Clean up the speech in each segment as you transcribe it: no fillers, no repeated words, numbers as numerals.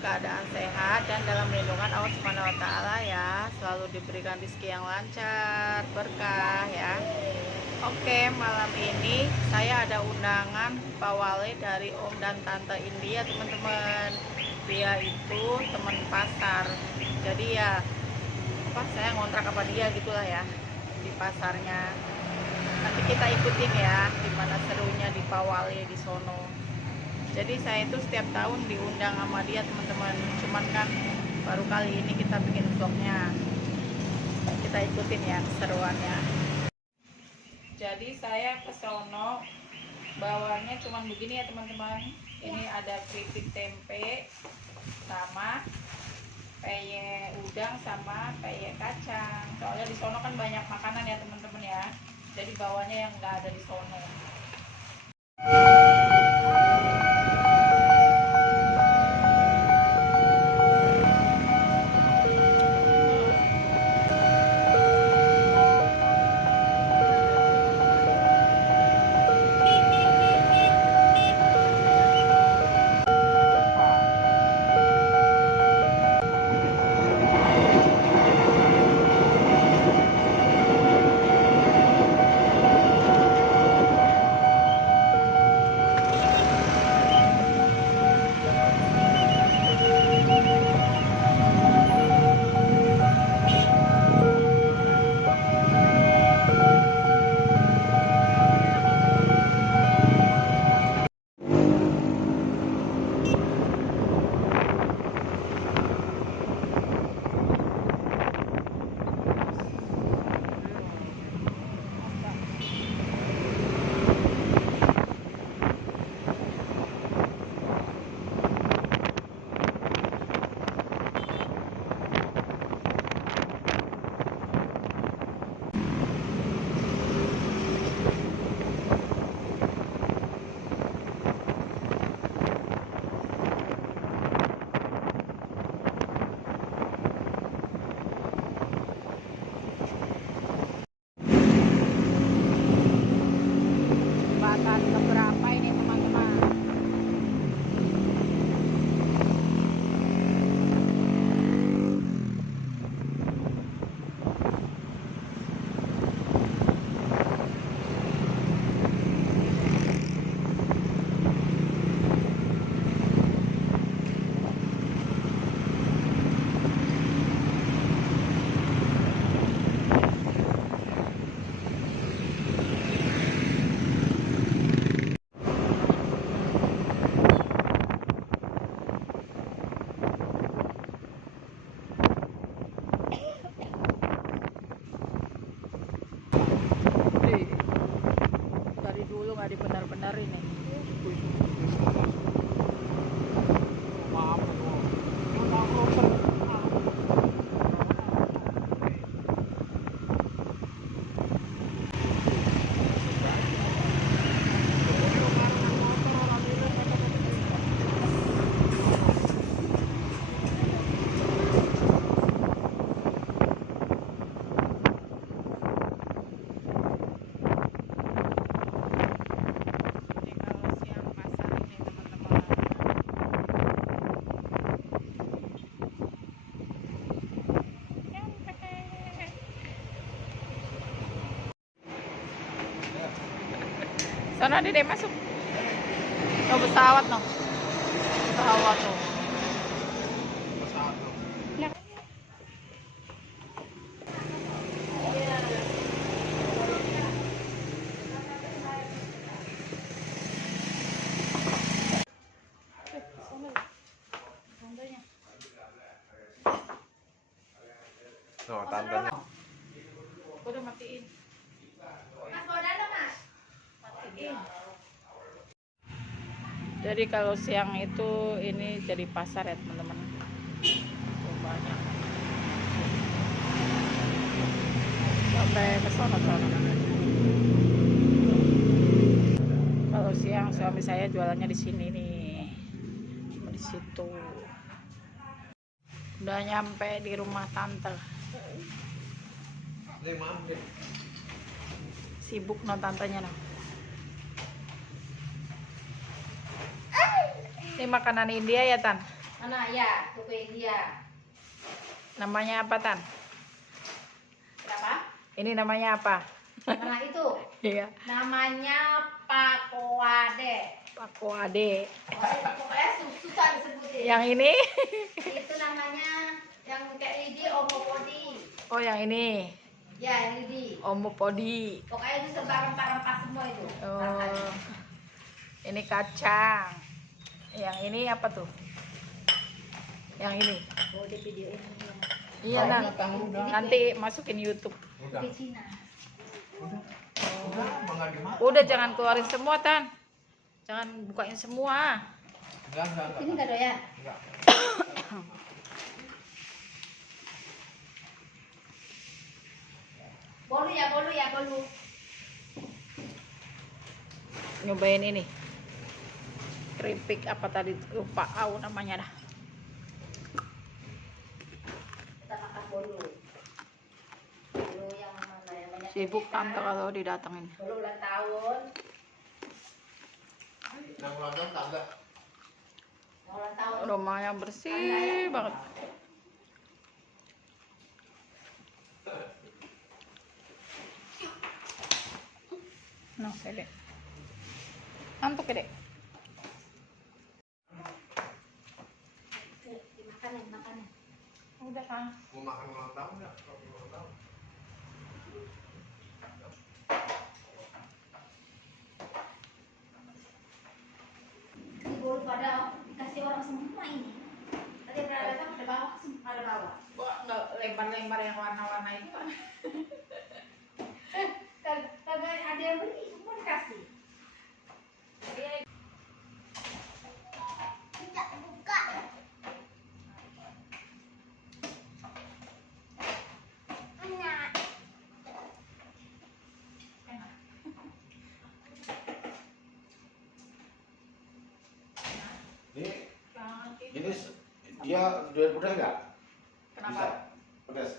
keadaan sehat dan dalam lindungan Allah Subhanahu wa taala ya. Selalu diberikan rezeki yang lancar, berkah ya. Oke, malam ini saya ada undangan Pak Wale dari Om dan Tante India, teman-teman. Dia itu teman pasar. Jadi ya saya ngontrak apa dia gitulah ya di pasarnya. Nanti kita ikutin ya gimana serunya di Pak Wale di sono. Jadi saya itu setiap tahun diundang sama dia, teman-teman. Cuman kan baru kali ini kita bikin vlognya. Kita ikutin ya keseruannya. Jadi saya ke sono bawanya cuman begini ya, teman-teman. Ini ada keripik tempe sama peye udang sama peye kacang. Soalnya di sono kan banyak makanan ya, teman-teman ya. Jadi bawanya yang nggak ada di sono. Jembatan keberapa ini, teman-teman? Dari dulu nggak dibenar-benar ini. Sana Dede masuk. Oh, pesawat no. Pesawat tuh. Tuh, tantenya. Udah matiin. Matiin. Jadi kalau siang itu ini jadi pasar ya, teman-teman. Tuh, banyak. Sampai ke sono. Kalau siang suami saya jualannya di sini nih. Di situ. Udah nyampe di rumah tante. Sibuk non tantenya no. Ini makanan India ya, Tan? Mana ya, toko India. Namanya apa, Tan? Berapa? Ini namanya apa? Mana itu? Iya. Namanya Pakoade. Pakoade. Pokoknya susah disebutin. Yang ini? Itu namanya yang kayak ini omopodi. Oh, yang ini. Ya, yang ini. Omopodi. Pokoknya itu serba rempah-rempah semua itu. rasanya. Oh. Ini kacang. Yang ini apa tuh? Yang ini. Oh, di video ini. Iya, Nan. Nanti masukin YouTube. Udah. Di Cina. Udah, bangga gimana? Udah, jangan keluarin semua, Tan. Jangan bukain semua. Enggak. Ini nggak doyan. Enggak. Bolu ya, bolu. Nyobain ini. Keripik apa tadi? Lupa namanya dah. Kita makan bolu. Bolu yang mana yang banyak. Sibuk tante kalau didatengin. Bolu ulang tahun. Yang ulang tahun tangga. Ulang tahun. Rumahnya bersih banget. Nah, Dek. Ngantuk ya, Dek? Makan ya. Udah kan. Mau makan ulang tahun enggak? Kalau ulang tahun. Ini bolu pada dikasih orang semua ini. Tadi pernah datang ada bawa, ada bawa. Kok nggak lembar-lembar yang warna-warna itu kan? Kagak ada yang beli, semua dikasih. Tidak buka. Enak. Ini dia doyan pedas enggak? Kenapa? Pedas.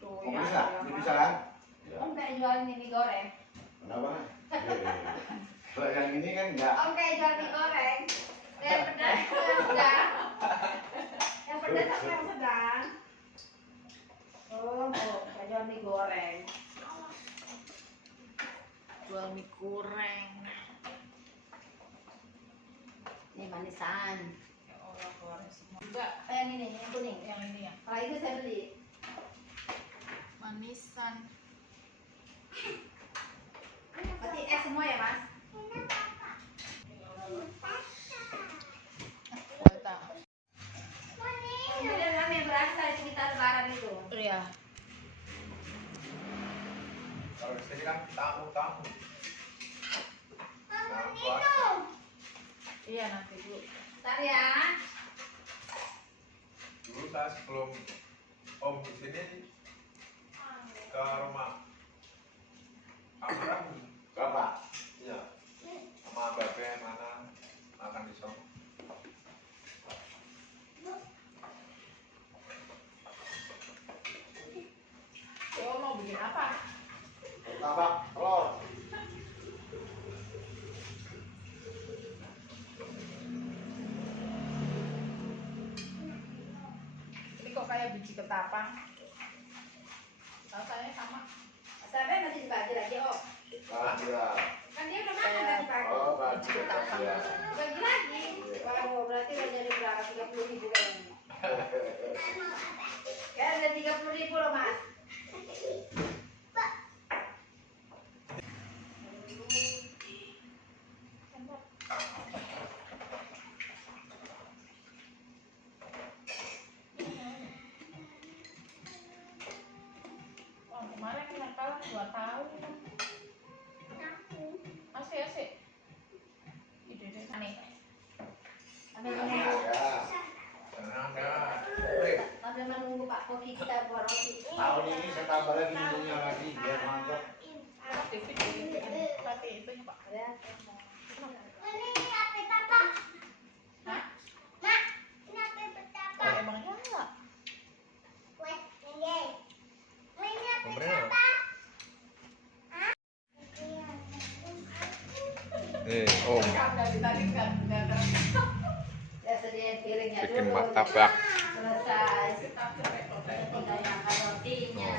Tuh, Mau ya, pedas enggak? ya, Ini Mas. bisa kan? Ya. Om kayak jual mie goreng. Kenapa? Kalau yang ini kan enggak. Om kayak jual mie goreng. Yang pedas atau yang sedang? Yang pedas atau yang sedang? Oh, kayak jual mie goreng. Jual mie goreng. Ini manisan. Ya Allah, keluarin semua. Enggak, Yang ini, yang kuning. yang ini ya. Kalau itu saya beli. Manisan. Berarti semua ya, Mas? Kuota. Kemudian kami yang berasa di sekitar lebaran itu. Iya. Kalau di sini kan tamu. Iya, nanti dulu. Ntar ya. Dulu saya sebelum Om di sini ke rumah Amran Bapak. Iya. Sama Babe mana makan di sana. Oh, mau bikin apa? Bapak telur. Ini kok kayak biji ketapang? Rasanya sama. Sampai masih dibagi lagi, Om. Iya. Kan dia udah makan tadi pagi. Oh, baju Biji ketapang. Iya. Bagi lagi. Waduh, berarti udah jadi berapa? 30.000 kayaknya. Kayak ada 30.000 loh, Mas. Oh, kemarin Natal 2 tahun. Asik. Ide aneh. Sambil Ada. menunggu, Ada. sambil menunggu Pak Koki kita buat roti. Tahun ini saya tambah lagi minumnya lagi biar mantap. TV tapi itu Pak. Ada. Hah? Emang nyala. Om. Dari tadi enggak. Ya sediain piring. piringnya bikin dulu. martabak. Selesai. Tinggal makan rotinya.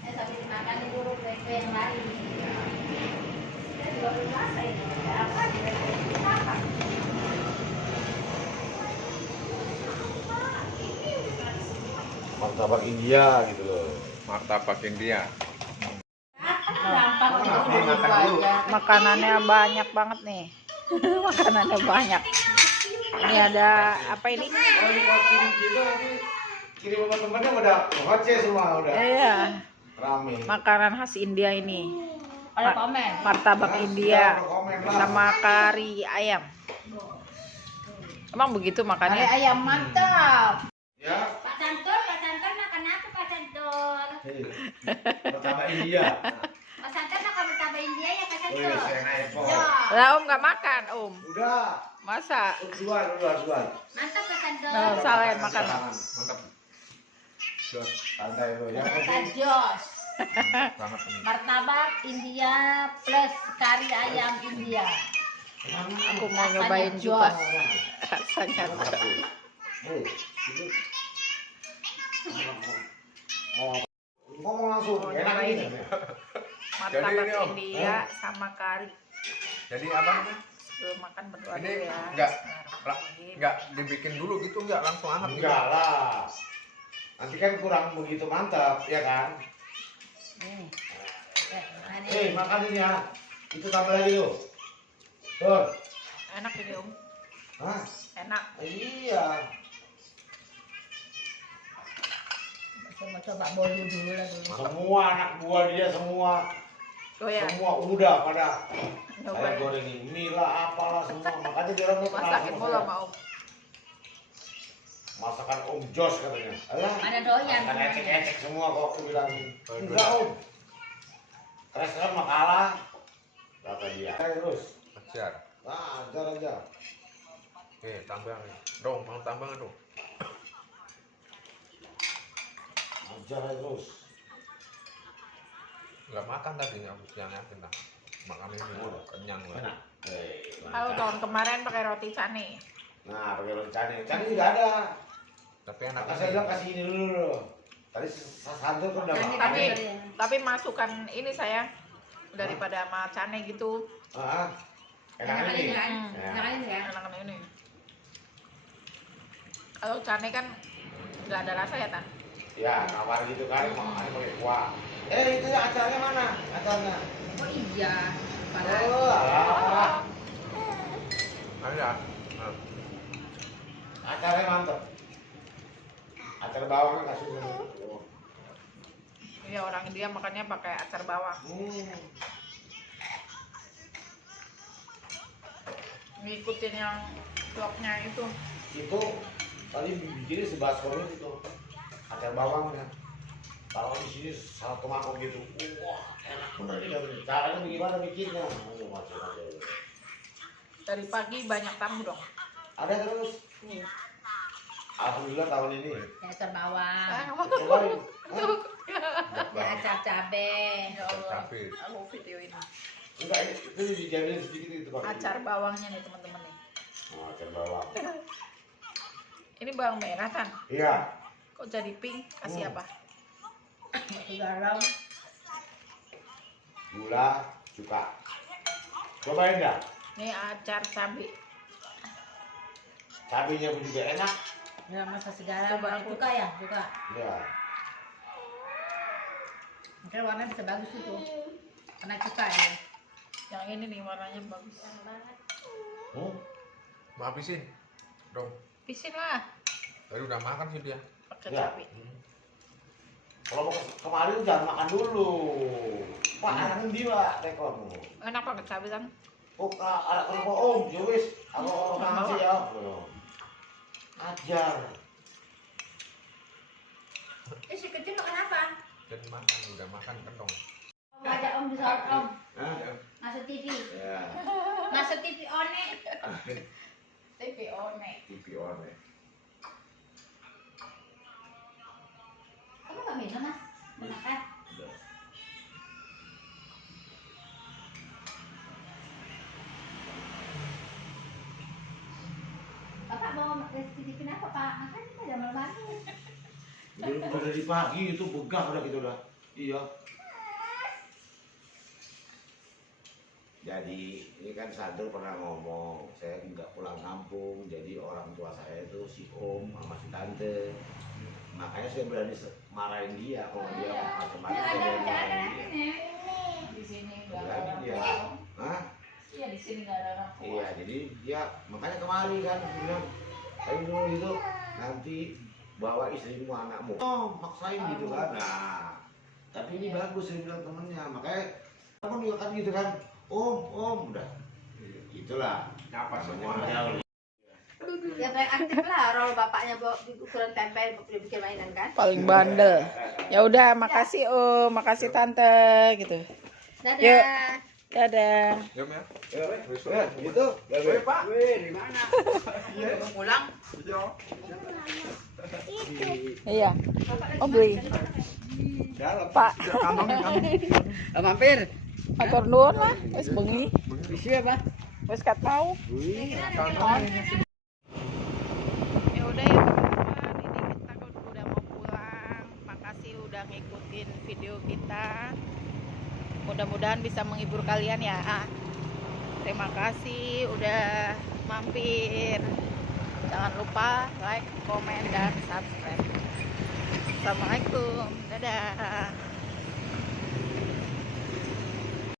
Sambil dimakan dulu kue yang lain. Kita juga belum masak ini. Ada apa? Apa? Martabak India gitu loh. Martabak India. Gampang Makan dulu dulu. aja. Makanannya banyak banget nih. Makanannya banyak. Ini ada apa ini? Kalau di posting gitu nanti kirim sama temennya udah ngoceh semua udah Iya, rame. makanan khas India ini. Ada komen. Martabak India Komen lah. sama kari ayam. Emang begitu Kari makannya? ayam mantap. Ya. Pak Santur makan apa Pak Santur? Hei, Martabak India. Pak Santur makan martabak India ya Pak Oh iya, saya naik pohon. Ya. Lah Om nggak makan Om. Udah. Masa? Duluan. Mantap Pak Santur. Nah, salah makan. Mantap. Jos Santai tuh ya. Makan jos. banget ini. Martabak India plus kari ayam India. Aku mau nyobain Rasanya juga. jos. Rasanya. Hei, itu. Oh, ngomong langsung. Oh, Enak nyobain. ini. Martabak Jadi ini, Om. India sama kari. Jadi apa namanya? Sebelum makan berdoa Ini dulu ya. enggak dibikin dulu gitu, enggak langsung hangat gitu. Enggak lah. Nanti kan kurang begitu mantap, ya kan? Hei, makan ini ya. Itu tambah lagi tuh. Tuh. Enak ini Om. Hah? Enak. Iya. Coba bolu dulu lah dulu. Semua anak buah dia semua Oh ya, semua udah pada kayak nyobain. goreng ini mie lah apalah semua makanya dia orang tuh kenal Masakin sama mulu saya. sama Om. Masakan Om Jos katanya. Alah. Ada doyan. Masakan ecek-ecek semua kok aku bilang. Enggak Om. Restoran mah kalah. Kata dia. Ayo terus. Ajar. Nah, ajar aja. Oke, tambah nih. Dong, mau tambah dong. Ajar aja terus. Enggak makan tadi aku siang yakin dah. Makan ini kenyang lah. Enak. Tahu tahun kemarin pakai roti cane. Nah, pakai rencana. Rencana juga ada. Tapi enak Maka saya bilang kasih ini dulu. Tadi santur kan udah Ini makan. Tapi masukkan ini saya daripada sama cane gitu. Ah, enak ini. kan? Ya. Enak ini ya. Enakan ini. Kalau cane kan nggak ada rasa ya Tan? Ya, nawar gitu kan, makanya pakai kuah. Itu ya acaranya mana? Acaranya? Oh iya. Oh, alah. Ada. Nah, Acaranya mantep. Acar bawang kasih dulu. Iya orang India makannya pakai acar bawang. Ngikutin yang vlognya itu. Itu tadi bikinnya sebaskom itu. Acar bawangnya. Kalau di sini satu mangkok gitu. Wah, enak bener nih. Caranya bagaimana bikinnya? Macam-macam. Dari pagi banyak tamu dong. Ada terus. Alhamdulillah tahun ini. Ya terbawang. Cobain. Hah? Ya acar cabe. Ya Allah. tapi Aku videoin. Enggak, itu dijamin sedikit itu Pak. Acar bawangnya nih teman-teman nih. Oh, acar bawang. Ini bawang merah kan? Iya. Kok jadi pink? Kasih apa? Batu garam. Gula, cuka. Cobain dah. Ini acar cabai. Cabenya pun juga enak. Ya masa segala. Coba aku. Suka ya? Suka. Ya. Mungkin warna bisa bagus itu. Karena suka ya. Yang ini nih warnanya bagus. mau habisin. Dong. Pisin lah. Tadi udah makan sih dia. Pakai Ya. cabai. Kalau mau kemarin jangan makan dulu. Pak, anak di lah tekonmu. Enak pakai cabai kan? Oh, anak kenapa om? Jowis, aku orang ngasih ya. Ajar. Si kecil makan apa? Jadi makan, udah makan kan dong. Ngajak om di soal om. Hah? Masuk TV. Ya. Masuk TV one. TV one. TV on ya. Kamu nggak minum mas? Makan. Bapak mau kenapa Pak? Makanya kita udah malam. Udah dari pagi itu begah udah gitu udah. Iya. Jadi ini kan Sadul pernah ngomong, saya nggak pulang kampung, jadi orang tua saya itu si Om sama si Tante. Makanya saya berani marahin dia kalau dia macam-macam, saya berani marahin dia. Di sini nggak ada Berani orang dia. tua. Hah? Iya, di sini nggak ada orang tua. Iya, jadi dia makanya kemari kan dia bilang, ayo dulu gitu, nanti bawa istrimu anakmu. Oh, maksain gitu kan. Nah, tapi ini bagus saya bilang temennya, makanya kamu juga kan gitu kan. Om, udah. Itulah. Apa semua? Jauh. Ya paling aktif lah, orang bapaknya bawa ukuran tempe dia bikin mainan kan. Paling bandel. Ya udah, makasih Om, makasih Tante gitu. Dadah. Yuk. Dadah. Jam ya? Ya, gitu. Woi, Pak. Wih, di mana? Iya. Mau pulang? Iya. Iya. Oh, beli. Dalam. Pak. Mampir. Matur nuwun lah, wis bengi. Isi apa? Wis kat mau. Ya udah ya teman-teman, ini kita udah mau pulang. Makasih udah ngikutin video kita. Mudah-mudahan bisa menghibur kalian ya. Terima kasih udah mampir. Jangan lupa like, komen, dan subscribe. Assalamualaikum. Dadah.